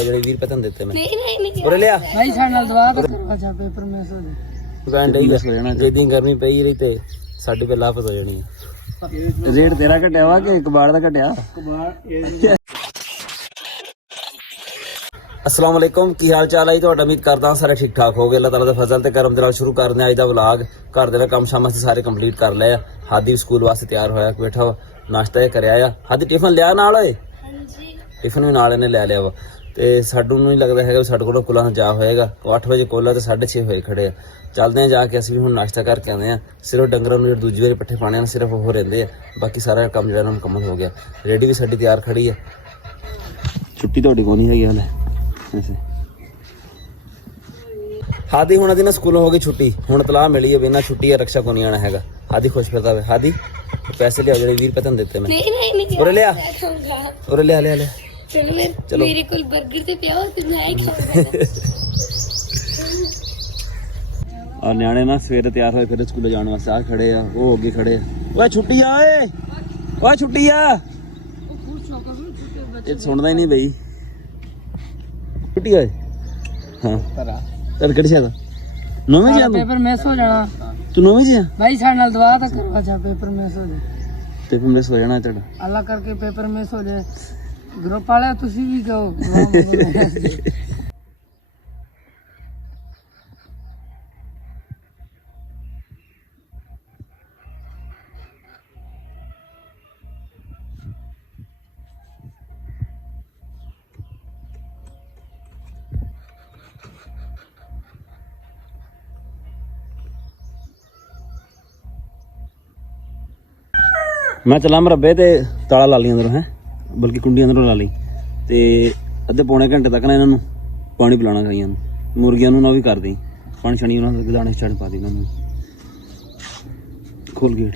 ਜਿਹੜੇ 20 ਰੁਪਏ ਤੁਹਾਨੂੰ ਦਿੱਤੇ ਮੈਂ नहीं ਉਰੇ ਲਿਆ भाई साडे नाल दुआ तो करो अच्छा पेपर में सो ਜੇ ਦਿਨ ਗਰਮੀ ਪਈ ਰਹੀ ਤੇ ਸਾਡੀ ਪੇ ਲਾਪਤ ਹੋ ਜਾਣੀ ਹੈ। ਰੇਟ ਤੇਰਾ ਘਟਿਆ ਵਾ ਕਿ ਕਬਾੜ ਦਾ ਘਟਿਆ? अस्सलाम वालेकुम की हाल चाल है ਤੁਹਾਡਾ ਉਮੀਦ ਕਰਦਾ ਸਾਰੇ ਠੀਕ ਠਾਕ ਹੋਗੇ। ਅੱਲਾਹ ਤਾਲਾ ਦੇ ਫਜ਼ਲ ਤੇ ਕਰਮ ਦੇ ਨਾਲ ਸ਼ੁਰੂ ਕਰਦੇ ਹਾਂ ਅੱਜ ਦਾ ਵਲੌਗ। ਘਰ ਦੇ ਕੰਮ ਸ਼ਾਮ ਅਸੀਂ ਸਾਰੇ ਕੰਪਲੀਟ ਕਰ ਲਏ ਆ। ਹਾਦੀ ਸਕੂਲ ਵਾਸਤੇ ਤਿਆਰ ਹੋਇਆ ਬੈਠਾ ਨਾਸ਼ਤਾ ਇਹ ਕਰਿਆ ਆ। ਹਾਦੀ ਟਿਫਨ ਲਿਆ ਨਾਲ ਓਏ? ਹਾਂਜੀ ਟਿਫਨ ਵੀ ਨਾਲ ਇਹਨੇ ਲੈ ਲਿਆ ਵਾ ਤੇ ਸਾਨੂੰ ਨਹੀਂ ਲੱਗਦਾ ਹੈਗਾ ਸਾਡੇ ਕੋਲ ਕੁਲਾ ਨੂੰ ਜਾ ਹੋਏਗਾ। 8 ਵਜੇ ਕੋਲਾ ਤੇ 6:30 ਹੋਏ ਖੜੇ ਆ। ਚੱਲਦੇ ਆ ਜਾ ਕੇ ਅਸੀਂ ਵੀ ਹੁਣ ਨਾਸ਼ਤਾ ਕਰਕੇ ਆਉਂਦੇ ਆ। ਸਿਰਫ ਡੰਗਰਾਂ ਨੂੰ ਦੂਜੀ ਵਾਰੀ ਪੱਠੇ ਪਾਣੇ ਨੇ ਸਿਰਫ ਉਹ ਰਹਿੰਦੇ ਆ, ਬਾਕੀ ਸਾਰਾ ਕੰਮ ਜਿਹੜਾ ਮੁਕੰਮਲ ਹੋ ਗਿਆ। ਰੇਡੀ ਵੀ ਸਾਡੀ ਤਿਆਰ ਖੜੀ ਆ। ਛੁੱਟੀ ਤੁਹਾਡੀ ਕੋਲ ਨਹੀਂ ਹੈਗੀ ਹਾਲੇ? ਹਾਦੀ ਹੁਣ ਨਾ ਸਕੂਲੋਂ ਹੋ ਗਈ ਛੁੱਟੀ। ਹੁਣ ਤਲਾਹ ਮਿਲੀ ਹੈ ਬਿਨਾਂ ਛੁੱਟੀ ਹੈ ਰਕਸ਼ਾ ਕੋ ਨਹੀਂ ਆਣਾ ਹੈਗਾ। ਹਾਦੀ ਖੁਸ਼ ਫਿਰਦਾ ਵੇ। ਹਾਦੀ ਪੈਸੇ ਲਿਆ ਜਿਹੜੇ 20 ਰੁਪਏ ਤੁਹਾਨੂੰ ਦਿੱਤੇ ਮੈਂ। नहीं ਉਰੇ ਲਿਆ ਉਰੇ ਲਿਆ ਲਿਆ ਲਿਆ चलो मेरे को बर्गर तो पिया तो मैं ही खाऊंगा। ਆ ਨਿਆਣੇ ਨਾ ਸਵੇਰੇ ਤਿਆਰ ਹੋਏ ਫਿਰ ਸਕੂਲੇ ਜਾਣ ਵਾਸਤੇ ਆ ਖੜੇ ਆ। ਉਹ ਅੱਗੇ ਖੜੇ ਆ। ਓਏ ਛੁੱਟੀ ਆ, ਓਏ ਛੁੱਟੀ ਆ। ਇਹ ਸੁਣਦਾ ਹੀ ਨਹੀਂ ਬਈ। ਛੁੱਟੀ ਹੋਏ ਹਾਂ ਤੇਰੇ ਕਿਹੜੇ ਸ਼ਹਿਰ ਦਾ? ਨੌਵੀਂ ਚ ਆ ਤੂੰ? पेपर मिस हो जाना ਤੂੰ ਨੌਵੀਂ ਚ ਆ? भाई साडे नाल दुआ तो करो अच्छा पेपर मिस हो जाए। ਤੇ ਫਿਰ ਮਿਸ ਹੋ ਜਾਣਾ ਤੇਰਾ। अल्लाह करके पेपर मिस हो जाए। ग्रुप वाले तुसी भी कहो। ਮੈਂ ਚੱਲਾਂ ਮਰੱਬੇ ਤੇ ਤਾਲਾ ਲਾ ਲਈ ਅੰਦਰੋਂ ਹੈ, ਬਲਕਿ ਕੁੰਡੀ ਅੰਦਰੋਂ ਲਾ ਲਈ ਤੇ ਅੱਧੇ ਪੌਣੇ ਘੰਟੇ ਤੱਕ ਨਾ ਇਹਨਾਂ ਨੂੰ ਪਾਣੀ ਪਿਲਾਉਣਾ ਗਾਈਆਂ ਨੂੰ। ਮੁਰਗੀਆਂ ਨੂੰ ਨਾ ਉਹ ਵੀ ਕਰ ਦੇਈ ਪਾਣੀ ਛਣੀ ਉਹਨਾਂ ਨੂੰ ਦਾਣੇ ਛਾਣੇ ਪਾ ਦੇ ਇਹਨਾਂ ਨੂੰ। ਖੋਲ ਗੇਟ।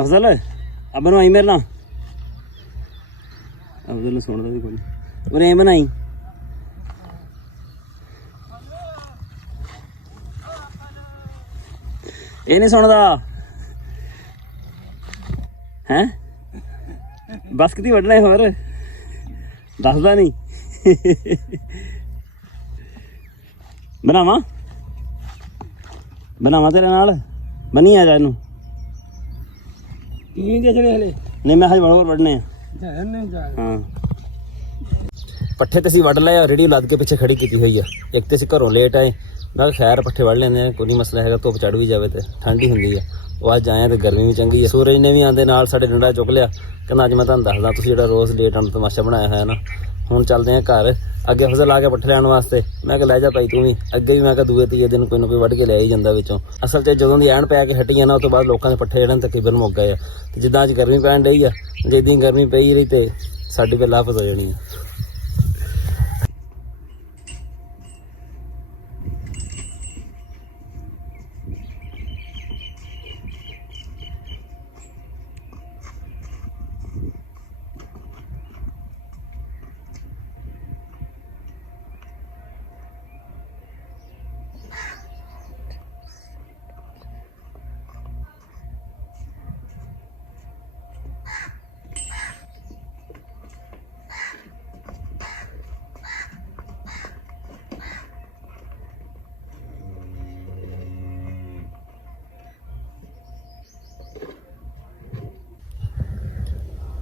ਅਫਜ਼ਲ ਅਬ ਬਣਵਾਈ ਮੇਰੇ ਨਾਲ। ਅਫਜ਼ਲ ਸੁਣਦਾ ਵੀ ਕੋਈ ਉਹਨੇ ਐ ਬਣਾਈ। ਇਹ ਨਹੀਂ ਸੁਣਦਾ ਹੈ। ਬਸ ਕਿਤੇ ਵੱਢਣਾ ਹੋਰ ਦੱਸਦਾ ਨਹੀਂ। ਬਣਾਵਾਂ ਬਣਾਵਾਂ ਤੇਰੇ ਨਾਲ? ਬਣੀ ਆ ਜਾ ਇਹਨੂੰ। ਨਹੀਂ ਮੈਂ ਹਜੇ ਹੋਰ ਵੱਢਣੇ ਆ। ਹਾਂ ਪੱਠੇ ਤੇ ਅਸੀਂ ਵੱਢ ਲਏ ਆ। ਰੇੜੀ ਲੱਦ ਕੇ ਪਿੱਛੇ ਖੜੀ ਕੀਤੀ ਹੋਈ ਆ। ਇੱਕ ਤੇ ਅਸੀਂ ਘਰੋਂ ਲੇਟ ਆਏ। ਮੈਂ ਕਿਹਾ ਖੈਰ ਪੱਠੇ ਵੱਢ ਲੈਂਦੇ ਆ, ਕੋਈ ਨਹੀਂ ਮਸਲਾ ਹੈਗਾ। ਧੁੱਪ ਚੜ ਵੀ ਜਾਵੇ ਤੇ ਠੰਡੀ ਹੁੰਦੀ ਆ। ਉਹ ਅੱਜ ਆਏ ਤੇ ਗਰਮੀ ਵੀ ਚੰਗੀ ਆ। ਸੂਰਜ ਨੇ ਵੀ ਆਂਦੇ ਨਾਲ ਸਾਡੇ ਡੰਡਾ ਚੁੱਕ ਲਿਆ। ਕਹਿੰਦਾ ਅੱਜ ਮੈਂ ਤੁਹਾਨੂੰ ਦੱਸਦਾ ਤੁਸੀਂ ਜਿਹੜਾ ਰੋਜ਼ ਲੇਟ ਆਉਣ ਦਾ ਤਮਾਸ਼ਾ ਬਣਾਇਆ ਹੋਇਆ ਨਾ। ਹੁਣ ਚੱਲਦੇ ਆ ਘਰ। ਅੱਗੇ ਫਸਲ ਆ ਕੇ ਪੱਠੇ ਲੈਣ ਵਾਸਤੇ। ਮੈਂ ਕਿਹਾ ਲੈ ਜਾ ਭਾਈ ਤੂੰ ਵੀ। ਅੱਗੇ ਵੀ ਮੈਂ ਕਿਹਾ ਦੂਏ ਤੀਏ ਦਿਨ ਕੋਈ ਨਾ ਕੋਈ ਵੱਢ ਕੇ ਲੈ ਹੀ ਜਾਂਦਾ ਵਿੱਚੋਂ। ਅਸਲ 'ਚ ਜਦੋਂ ਦੀ ਐਨ ਪੈ ਕੇ ਹਟੀ ਆ ਨਾ, ਉਹ ਤੋਂ ਬਾਅਦ ਲੋਕਾਂ ਦੇ ਪੱਠੇ ਜਿਹੜੇ ਤਕਰੀਬਨ ਮੁੱਕ ਗਏ ਆ। ਤੇ ਜਿੱਦਾਂ ਅੱਜ ਗਰਮੀ ਪੈਣ ਡਈ ਆ, ਜੇ ਇੱਦਾਂ ਗਰਮੀ ਪਈ ਰਹੀ ਤੇ ਸਾਡੀ ਪੇ ਲਾਪਤ ਹੋ ਜਾਣੀ ਆ।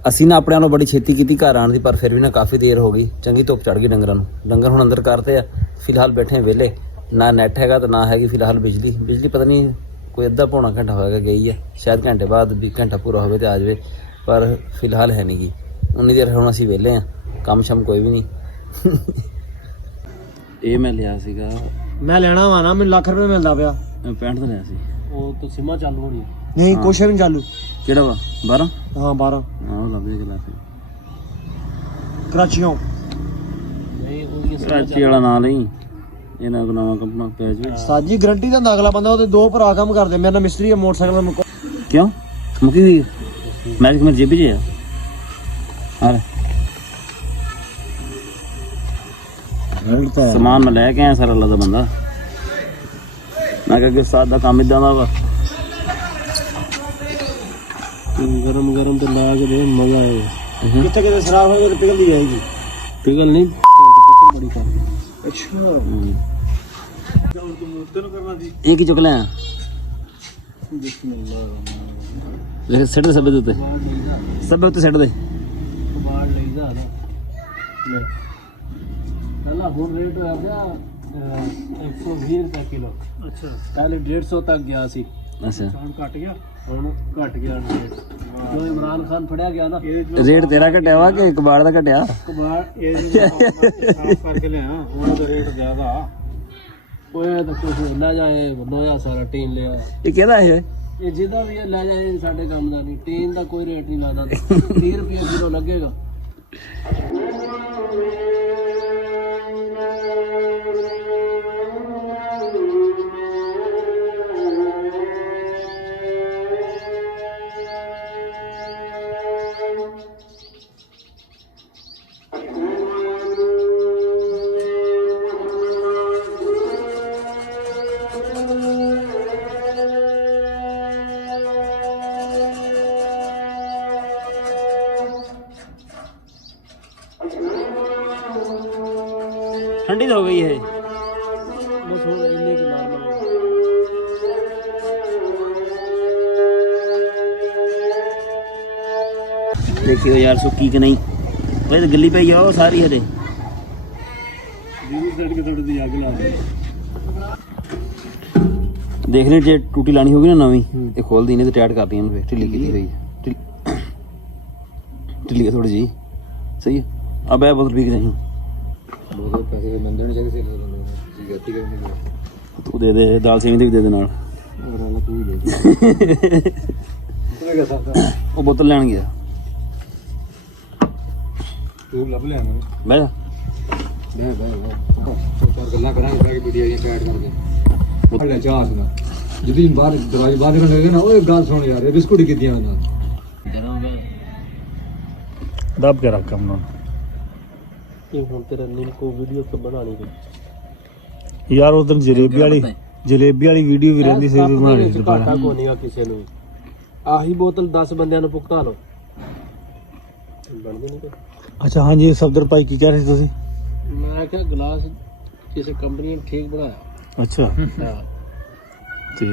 ਅਸੀਂ ਨਾ ਆਪਣੇ ਵੱਲੋਂ ਬੜੀ ਛੇਤੀ ਕੀਤੀ ਘਰ ਆਉਣ ਦੀ, ਪਰ ਫਿਰ ਵੀ ਨਾ ਕਾਫੀ ਦੇਰ ਹੋ ਗਈ। ਚੰਗੀ ਧੁੱਪ ਚੜ ਗਈ ਡੰਗਰਾਂ ਨੂੰ। ਡੰਗਰ ਹੁਣ ਅੰਦਰ ਕਰਤੇ ਆ। ਫਿਲਹਾਲ ਬੈਠੇ ਵਿਹਲੇ। ਨਾ ਨੈਟ ਹੈਗਾ ਤੇ ਨਾ ਹੈਗੀ ਫਿਲਹਾਲ ਬਿਜਲੀ ਪਤਾ ਨਹੀਂ ਕੋਈ ਅੱਧਾ ਪੌਣਾ ਘੰਟਾ ਹੋਏਗਾ ਗਈ ਹੈ। ਸ਼ਾਇਦ ਘੰਟੇ ਬਾਅਦ ਵੀ ਘੰਟਾ ਪੂਰਾ ਹੋਵੇ ਤੇ ਆ ਜਾਵੇ, ਪਰ ਫਿਲਹਾਲ ਹੈ ਨਹੀਂ ਗੀ। ਉਨੀ ਦੇਰ ਹੁਣ ਅਸੀਂ ਵਿਹਲੇ ਆ। ਕੰਮ ਸ਼ਮ ਕੋਈ ਵੀ ਨਹੀਂ। ਇਹ ਮੈਂ ਲਿਆ ਸੀਗਾ। ਮੈਂ ਲੈਣਾ ਵਾ ਨਾ, ਮੈਨੂੰ ਲੱਖ ਰੁਪਏ ਮਿਲਦਾ ਪਿਆ। 65 ਦਾ ਲਿਆ ਸੀ। ਉਹ ਤਾਂ ਸਿਮਾ ਚਾਲੂ ਹੋਣੀ ਨਹੀਂ, ਕੁਛ ਵੀ ਨਹੀਂ ਚਾਲੂ। ਕਿਹੜਾ ਵਾ 12? ਹਾਂ 12। ਹਾਂ ਉਹ ਲੱਭੇ ਚਲਾ ਸੀ ਕਰਾਚੀਓਂ। ਕਰਾਚੀ ਵਾਲਾ ਨਾਂ ਲਈ ਇਹਨਾਂ ਕੋ ਨਵਾਂ ਕੰਪਨਾ ਪੈ ਜਾਵੇ ਸਾਜੀ ਗਰੰਟੀ ਦਾ ਹੁੰਦਾ ਅਗਲਾ ਬੰਦਾ ਉਹਦੇ ਦੋ ਭਰਾ ਕੰਮ ਕਰਦੇ ਮੇਰੇ ਨਾਲ ਮਿਸਤਰੀ ਹੈ ਮੋਟਰਸਾਈਕਲ ਨੂੰ ਕਿਉਂ ਮੁਕੀ ਹੋਈ ਹੈ? ਮੈਂ ਕਿ ਜੇਬੀ 'ਚ ਆ ਹਾਂ ਸਮਾਨ ਮੈਂ ਲੈ ਕੇ ਆਇਆ ਸਾਰਾ ਲੱਦਾ ਬੰਦਾ ਮੈਂ ਕਿਹਾ ਕਿ ਸਾਡਾ ਕੰਮ ਇਦਾਂ ਦਾ ਵਾ ਗਰਮ ਗਰਮ ਤੇ ਲਾ ਕੇ ਦੇ ਮਜ਼ਾ ਆਏ ਕਿਤੇ ਕਿਤੇ ਸ਼ਰਾਬ ਹੋਵੇ ਤੇ ਪਿਘਲਦੀ ਜਾਏਗੀ ਪਿਘਲ ਨਹੀਂ ਬੜੀ ਕਰ ਅੱਛਾ ਇਹ ਕੀ ਚੁੱਕ ਲਿਆ ਲੈ ਸੱਟ ਦੇ ਸਭੇ ਦੇ ਉੱਤੇ ਸਭੇ ਉੱਤੇ ਸੱਟ ਦੇ ਕਬਾੜ ਲਈਦਾ ਨਾ ਲੈ ਪਹਿਲਾਂ ਹੁਣ ਰੇਟ ਆ ਗਿਆ 120 ਰੁਪਏ ਕਿਲੋ ਅੱਛਾ ਪਹਿਲੇ 150 ਤੱਕ ਗਿਆ ਸੀ ਅੱਛਾ ਹੁਣ ਘਟ ਗਿਆ ਹੁਣ ਘਟ ਗਿਆ ਜੋ ਇਮਰਾਨ ਖਾਨ ਫੜਿਆ ਗਿਆ ਨਾ ਰੇਟ ਤੇਰਾ ਘਟਿਆ ਵਾ ਕਿ ਕਬਾੜ ਦਾ ਘਟਿਆ ਕਬਾੜ ਇਹ ਸਾਫ ਕਰਕੇ ਲਿਆ ਹੁਣ ਤਾਂ ਰੇਟ ਜ਼ਿਆਦਾ ਓਏ ਤਾਂ ਕੁਝ ਲੈ ਜਾਏ ਲੋਇਆ ਸਾਰਾ ਟੀਨ ਲਿਆ ਇਹ ਕਿਹਦਾ ਇਹ ਇਹ ਜਿਹਦਾ ਵੀ ਇਹ ਲੈ ਜਾਏ ਸਾਡੇ ਕੰਮ ਦਾ ਨਹੀਂ ਟੀਨ ਦਾ ਕੋਈ ਰੇਟ ਨਹੀਂ ਲੱਗਦਾ 30 ਰੁਪਏ ਕਿਲੋ ਲੱਗੇਗਾ ठंडी तो हो गई है बस हो इतने के नॉर्मल देखियो यार सुक्की कि नहीं भाई तो गली पे ही आओ सारी हरे दीदी साइड के थोड़ी सी आगे ला दे देख ले जे टूटी लानी होगी ना नवी ये खोल दी नहीं तो टाइट कर दी फिर ढिली की हुई ढिली है थोड़ी जी सही है अब है बोतल पी के नहीं तू दे दे दाल सेवी दे दे नाल ਉਹ ਬੋਤਲ ਲੈਣ ਗਿਆ तू लब ले आना ਬਹਿ ਜਾ और गल्ला करांगे ताकि वीडियो ये ऐड कर दे फड़ ले चाह सुना जदी बाहर दरवाजे बाहर निकलने लगे ना ओए गाल सुन यार ये बिस्कुट की दिया ना दब के रख कम ये ਹੁਣ ਤੇਰਾ ਨਿੰਕੋ ਵੀਡੀਓ ਤੋਂ ਬਣਾਣੀ ਪਈ ਯਾਰ ਉਦੋਂ ਜਲੇਬੀ ਵਾਲੀ ਵੀਡੀਓ ਵੀ ਰਹਿੰਦੀ ਸੀ ਬਣਾਣੀ ਸੀ ਘਾਟਾ ਕੋ ਨਹੀਂਗਾ ਕਿਸੇ ਨੂੰ ਆਹੀ ਬੋਤਲ 10 ਬੰਦਿਆਂ ਨੂੰ ਭੁਗਤਾ ਲਓ ਬਣਦੇ ਨਹੀਂ ਕੋਈ ਅੱਛਾ ਹਾਂਜੀ ਸਫਦਰ ਭਾਈ ਕੀ ਕਹਿ ਰਹੇ ਸੀ ਤੁਸੀਂ ਮੈਂ ਕਿਹਾ ਗਲਾਸ ਕਿਸੇ ਕੰਪਨੀ ਨੇ ਠੀਕ ਬਣਾਇਆ ਅੱਛਾ ਹਾਂ ਤੇ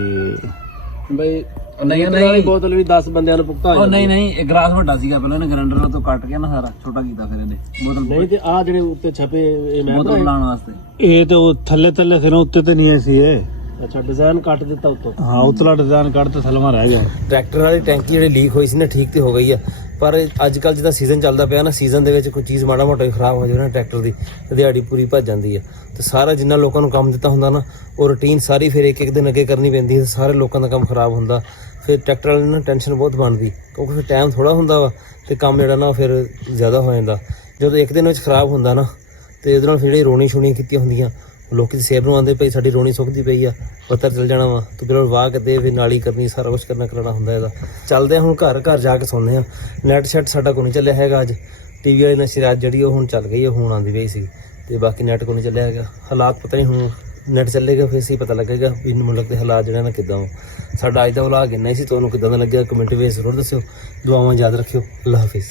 ਬਈ ਨਹੀਂ ਬੋਤਲ ਵੀ 10 ਬੰਦਿਆਂ ਨੂੰ ਭੁਗਤਾ ਉਹ ਨਹੀਂ ਨਹੀਂ ਇਹ ਗਲਾਸ ਵੱਡਾ ਸੀਗਾ ਪਹਿਲਾਂ ਇਹਨੇ ਗ੍ਰਾਈਂਡਰ ਤੋਂ ਕੱਟ ਕੇ ਨਾ ਸਾਰਾ ਛੋਟਾ ਕੀਤਾ ਫਿਰ ਇਹਨੇ ਬੋਤਲ ਨਹੀਂ ਤੇ ਆ ਜਿਹੜੇ ਉੱਤੇ ਛਪੇ ਇਹ ਮੈਂ ਬੋਤਲ ਲਾਉਣ ਵਾਸਤੇ ਇਹ ਤੇ ਉਹ ਥੱਲੇ ਸੀ ਨਾ ਉੱਤੇ ਤੇ ਨਹੀਂ ਆਈ ਸੀ ਇਹ ਅੱਛਾ ਡਿਜ਼ਾਈਨ ਕੱਟ ਦਿੱਤਾ ਉੱਤੋਂ ਹਾਂ ਉਤਲਾ ਡਿਜ਼ਾਈਨ ਕੱਢ ਤੇ ਥਲਵਾ ਰਹਿ ਗਿਆ ਟਰੈਕਟਰ ਵਾਲੀ ਟੈਂਕੀ ਜਿਹੜੀ ਲੀਕ ਹੋਈ ਸੀ ਨਾ ਠੀਕ ਤੇ ਹੋ ਗਈ ਆ ਪਰ ਅੱਜ ਕੱਲ ਜਿਹਦਾ ਸੀਜ਼ਨ ਚੱਲਦਾ ਪਿਆ ਨਾ ਸੀਜ਼ਨ ਦੇ ਵਿੱਚ ਕੋਈ ਚੀਜ਼ ਮਾੜਾ ਮੋਟਾ ਹੀ ਖਰਾਬ ਹੋ ਜਾਵੇ ਨਾ ਟਰੈਕਟਰ ਦੀ ਤੇ ਦਿਹਾੜੀ ਪੂਰੀ ਭੱਜ ਜਾਂਦੀ ਆ ਤੇ ਸਾਰਾ ਜਿੰਨਾ ਲੋਕਾਂ ਨੂੰ ਕੰਮ ਦਿੱਤਾ ਹੁੰਦਾ ਨਾ ਉਹ ਰੂਟੀਨ ਸਾਰੀ ਫਿਰ ਇੱਕ ਇੱਕ ਦਿਨ ਅੱਗੇ ਕਰਨੀ ਪੈਂਦੀ ਹੈ ਸਾਰੇ ਲੋਕਾਂ ਦਾ ਕੰਮ ਖਰਾਬ ਹੁੰਦਾ ਫਿਰ ਟਰੈਕਟਰ ਵਾਲੇ ਨੂੰ ਟੈਨਸ਼ਨ ਬਹੁਤ ਬਣਦੀ ਕਿਉਂਕਿ ਫਿਰ ਟਾਈਮ ਥੋੜਾ ਹੁੰਦਾ ਵਾ ਤੇ ਕੰਮ ਜਿਹੜਾ ਨਾ ਫਿਰ ਜ਼ਿਆਦਾ ਹੋ ਜਾਂਦਾ ਜਦੋਂ ਇੱਕ ਦਿਨ ਵਿੱਚ ਖਰਾਬ ਹੁੰਦਾ ਨਾ ਤੇ ਉਹਦੇ ਨਾਲ ਫਿਰ ਜਿਹੜੀ ਰੋਣੀ ਸ਼ੋਣੀ ਕੀਤੀਆਂ ਹੁੰਦੀਆਂ ਲੋਕੀ ਤੇ ਸੇਬ ਨੂੰ ਆਉਂਦੇ ਪਈ ਸਾਡੀ ਰੋਣੀ ਸੁੱਕਦੀ ਪਈ ਆ ਪਤਾ ਚੱਲ ਜਾਣਾ ਵਾ ਤੂੰ ਫਿਰ ਵਾਹ ਕੇ ਫਿਰ ਨਾਲੀ ਕਰਨੀ ਸਾਰਾ ਕੁਝ ਕਰਨਾ ਹੁੰਦਾ ਇਹਦਾ ਚੱਲਦੇ ਹੁਣ ਘਰ ਜਾ ਕੇ ਸੌਂਦੇ ਆ ਨੈਟ ਸ਼ੈਟ ਸਾਡਾ ਕੋਈ ਨਹੀਂ ਚੱਲਿਆ ਹੈਗਾ ਅੱਜ ਟੀਵੀ ਵਾਲੀ ਨਸ਼ਰ ਅੱਜ ਜਿਹੜੀ ਉਹ ਹੁਣ ਚੱਲ ਗਈ ਹੁਣ ਆਉਂਦੀ ਪਈ ਸੀ ਤੇ ਬਾਕੀ ਨੈਟ ਕੋਈ ਨਹੀਂ ਚੱਲਿਆ ਹੈਗਾ ਹਾਲਾਤ ਪਤਾ ਨਹੀਂ ਹੁਣ ਨੈਟ ਚੱਲੇਗਾ ਫਿਰ ਸੀ ਪਤਾ ਲੱਗੇਗਾ ਵੀ ਮੁਲਕ ਦੇ ਹਾਲਾਤ ਜਿਹੜੇ ਨਾ ਕਿੱਦਾਂ ਸਾਡਾ ਅੱਜ ਦਾ ਵਲੌਗ ਇੰਨਾ ਹੀ ਸੀ ਤੁਹਾਨੂੰ ਕਿੱਦਾਂ ਦਾ ਲੱਗਿਆ ਕਮੈਂਟ ਵਿੱਚ ਜ਼ਰੂਰ ਦੱਸਿਓ ਦੁਆਵਾਂ ਯਾਦ ਰੱਖਿਓ ਅੱਲਾਹ ਹਾਫਿਜ਼